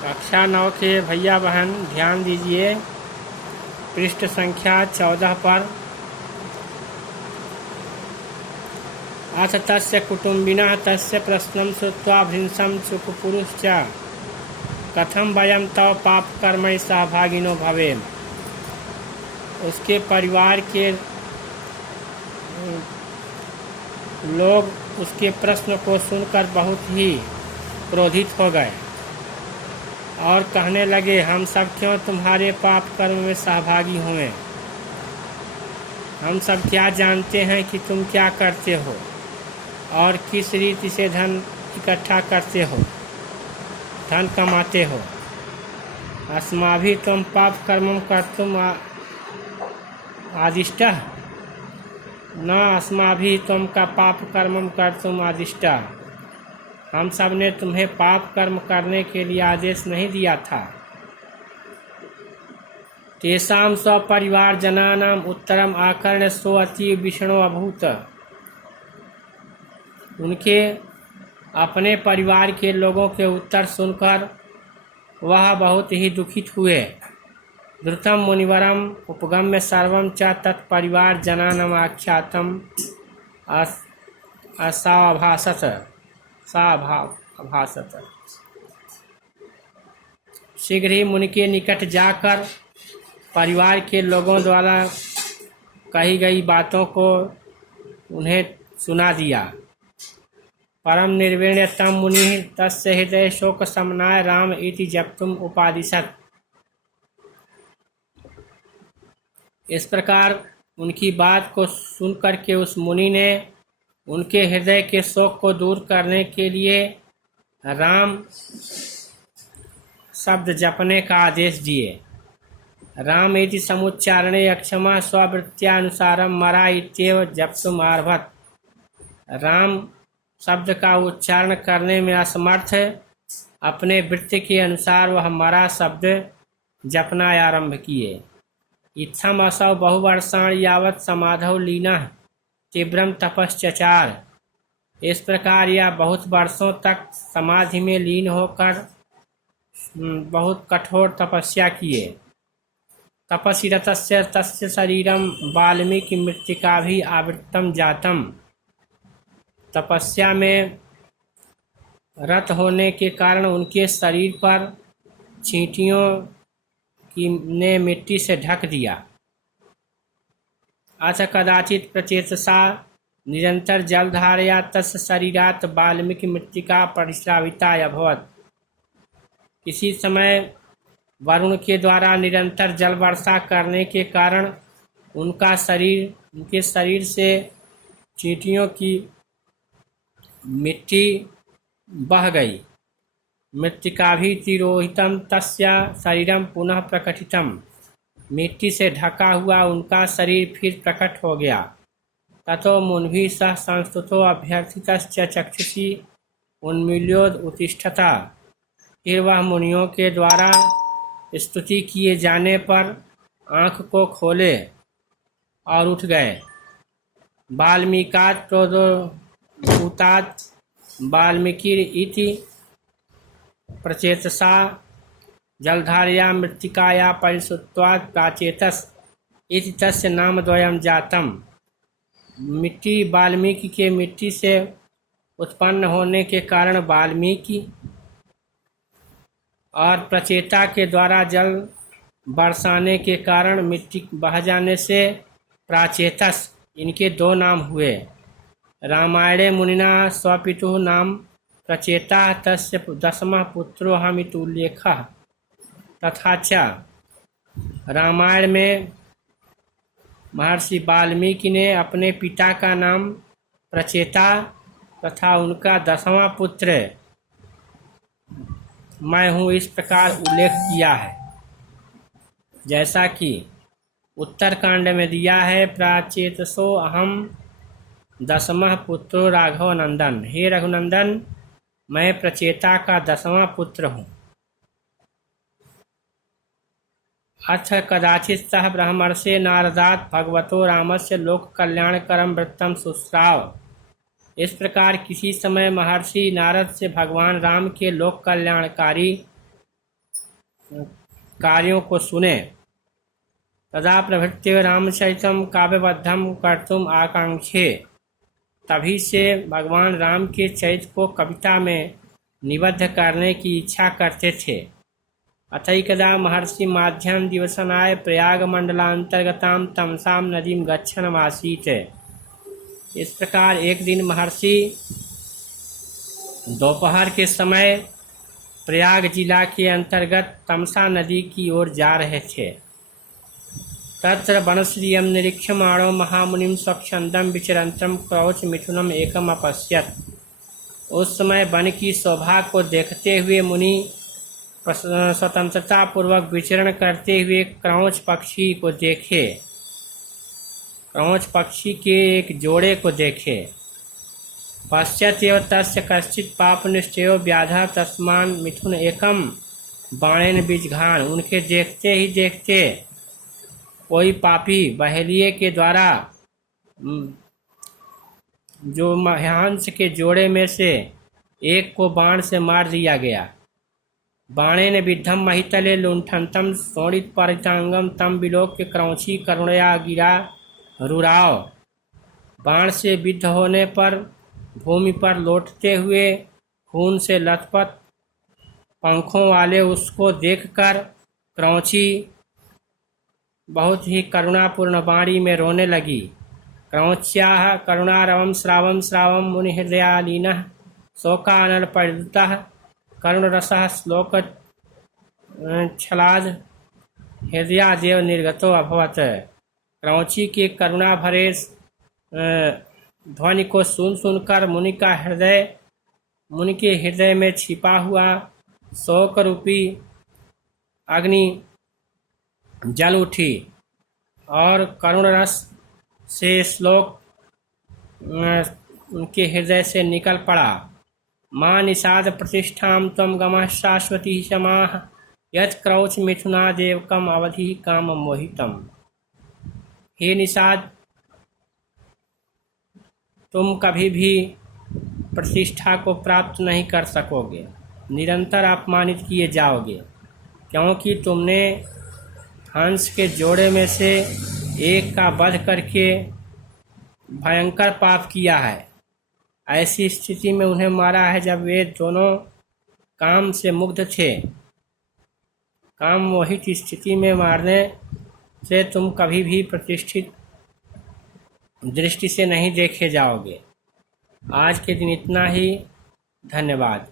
कक्षा 9 के भैया बहन ध्यान दीजिए। पृष्ठ संख्या 14 पर अथ तस्य कुटुम्बिनः तस्य प्रश्नं श्रुत्वा भृंशं सुखपुरुष च कथं वयं तव पापकर्मणि सहभागिनो भवेम। उसके परिवार के लोग उसके प्रश्न को सुनकर बहुत ही क्रोधित हो गए और कहने लगे, हम सब क्यों तुम्हारे पाप कर्म में सहभागी हुए। हम सब क्या जानते हैं कि तुम क्या करते हो और किस रीति से धन इकट्ठा करते हो, धन कमाते हो। अस्माभि तुम पाप कर्मं कर्तुम आदिष्टः न अस्माभि तुम का पाप कर्मं कर्तुम आदिष्टः। हम सब ने तुम्हें पाप कर्म करने के लिए आदेश नहीं दिया था। तेषां स्वपरिवार जनानाम् उत्तरम आकर्ण्य सो अतीव विषणो अभूत। उनके अपने परिवार के लोगों के उत्तर सुनकर वह बहुत ही दुखित हुए। द्रुतं मुनिवरम उपगम्य सर्वं च तत्परिवार जनानाम् आख्यातम् अभासत। शीघ्र ही मुनि के निकट जाकर परिवार के लोगों द्वारा कही गई बातों को उन्हें सुना दिया। परम निर्वीण्य तम मुनि तस्य हृदय शोक समनाय राम इति जप्तुम उपादिशत। इस प्रकार उनकी बात को सुनकर के उस मुनि ने उनके हृदय के शोक को दूर करने के लिए राम शब्द जपने का आदेश दिए। राम इति समुच्चारणे अक्षमा स्ववृत्त्यानुसारम मरा इत्येव जप्तुम आरभत। राम शब्द का उच्चारण करने में असमर्थ अपने वृत्ति के अनुसार वह मरा शब्द जपना आरंभ किए। इत्थम असौ बहुवर्षाणि यावत् समाधौ लीनः तीव्रम तपश्चचार। इस प्रकार यह बहुत वर्षों तक समाधि में लीन होकर बहुत कठोर तपस्या किए। तपसि रतस्य तस्य शरीरम वाल्मीकि मृत्तिका भी आवृत्तम जातम। तपस्या में रत होने के कारण उनके शरीर पर चींटियों ने मिट्टी से ढक दिया। अथ कदाचित प्रचेतसा निरंतर जलधारया तस्य शरीरात् वाल्मीकि मृत्तिका परिश्राविता अभवत्। किसी समय वरुण के द्वारा निरंतर जल वर्षा करने के कारण उनके शरीर से चींटियों की मिट्टी बह गई। मृत्तिका भी तिरोहितम तस्य शरीरम पुनः प्रकटितम। मिट्टी से ढका हुआ उनका शरीर फिर प्रकट हो गया। ततो मुनिभिः सह संस्तुतो अभ्यर्थितश्च चक्षुषि उन्मील्योद उत्तिष्ठता। फिर वह मुनियों के द्वारा स्तुति किए जाने पर आँख को खोले और उठ गए। वाल्मीकात् प्रोद्भूतात् वाल्मीकिर् इति प्रचेतसा जलधारया मृत्तिकाया परिशुत्वात् प्राचेतस इति तस्य नामद्वयं जातम्। मिट्टी वाल्मीकि के मिट्टी से उत्पन्न होने के कारण वाल्मीकि और प्रचेता के द्वारा जल बरसाने के कारण मिट्टी बह जाने से प्राचेतस, इनके दो नाम हुए। रामायणे मुनिना स्वपितुः नाम प्रचेता तस्य दशमः पुत्रो अहमित्युल्लेखः। तथा च रामायण में महर्षि वाल्मीकि ने अपने पिता का नाम प्रचेता तथा उनका 10वां पुत्र मैं हूँ इस प्रकार उल्लेख किया है, जैसा कि उत्तरकांड में दिया है। प्राचेतसो अहम 10वां पुत्रो राघव नंदन। हे रघुनंदन, मैं प्रचेता का 10वां पुत्र हूँ। अथ कदाचित् सः ब्रह्मर्षे नारदात् भगवतो रामस्य लोक कल्याणकरं वृत्तं शुश्राव। इस प्रकार किसी समय महर्षि नारद से भगवान राम के लोक कल्याणकारी कार्यों को सुने। तदा प्रभृत्य रामचरितम काव्यबद्धम कर्तुम आकांक्षे। तभी से भगवान राम के चरित्र को कविता में निबद्ध करने की इच्छा करते थे। अथैकदा महर्षि माध्यम दिवसनाय प्रयाग मंडलांतर्गताम तमसाम नदीम गच्छनमासीत्। इस प्रकार एक दिन महर्षि दोपहर के समय प्रयाग जिला के अंतर्गत तमसा नदी की ओर जा रहे थे। तत्र वनश्रियं निरीक्ष्यमाणो महामुनिं स्वच्छन्दं विचरन्तं क्रौच मिथुनम एकम अपश्यत्। उस समय वन की शोभा को देखते हुए मुनि स्वतंत्रता पूर्वक विचरण करते हुए क्रौच पक्षी को देखे। क्रौच पक्षी के एक जोड़े को देखे। पश्चात्येव तस्य कश्चित् पाप निश्चयो व्याधा तस्मान् मिथुन एकम बाणेन बीजघान। उनके देखते ही देखते कोई पापी बहेलिये के द्वारा जो हंस के जोड़े में से एक को बाण से मार दिया गया। बाणेन विद्धम महितले लुंठनतम शोणित परितांगम तम विलोक्य क्रौची करुणया गिरा रुराव। बाण से विद्ध होने पर भूमि पर लौटते हुए खून से लथपथ पंखों वाले उसको देखकर क्रौची बहुत ही करुणापूर्ण वाणी में रोने लगी। क्रौच्याः करुणारवं श्रावं श्रावं मुनिहृदयालीनः शोकानल परिदुतः करुणरसः श्लोक छलाद हृदयादेव निर्गतो अभवत। क्रौची के करुणा भरे ध्वनि को सुनकर मुनि के हृदय में छिपा हुआ शोक रूपी अग्नि जल उठी और करुण रस से श्लोक उनके हृदय से निकल पड़ा। मां निषाद प्रतिष्ठाम त्वं गमः शाश्वती समाह यत् क्रौच मिथुनादेवकम अवधि काम मोहितम। हे निषाद, तुम कभी भी प्रतिष्ठा को प्राप्त नहीं कर सकोगे, निरंतर अपमानित किए जाओगे, क्योंकि तुमने हंस के जोड़े में से एक का वध करके भयंकर पाप किया है। ऐसी स्थिति में उन्हें मारा है जब वे दोनों काम से मुग्ध थे। काम मोहित स्थिति में मारने से तुम कभी भी प्रतिष्ठित दृष्टि से नहीं देखे जाओगे। आज के दिन इतना ही। धन्यवाद।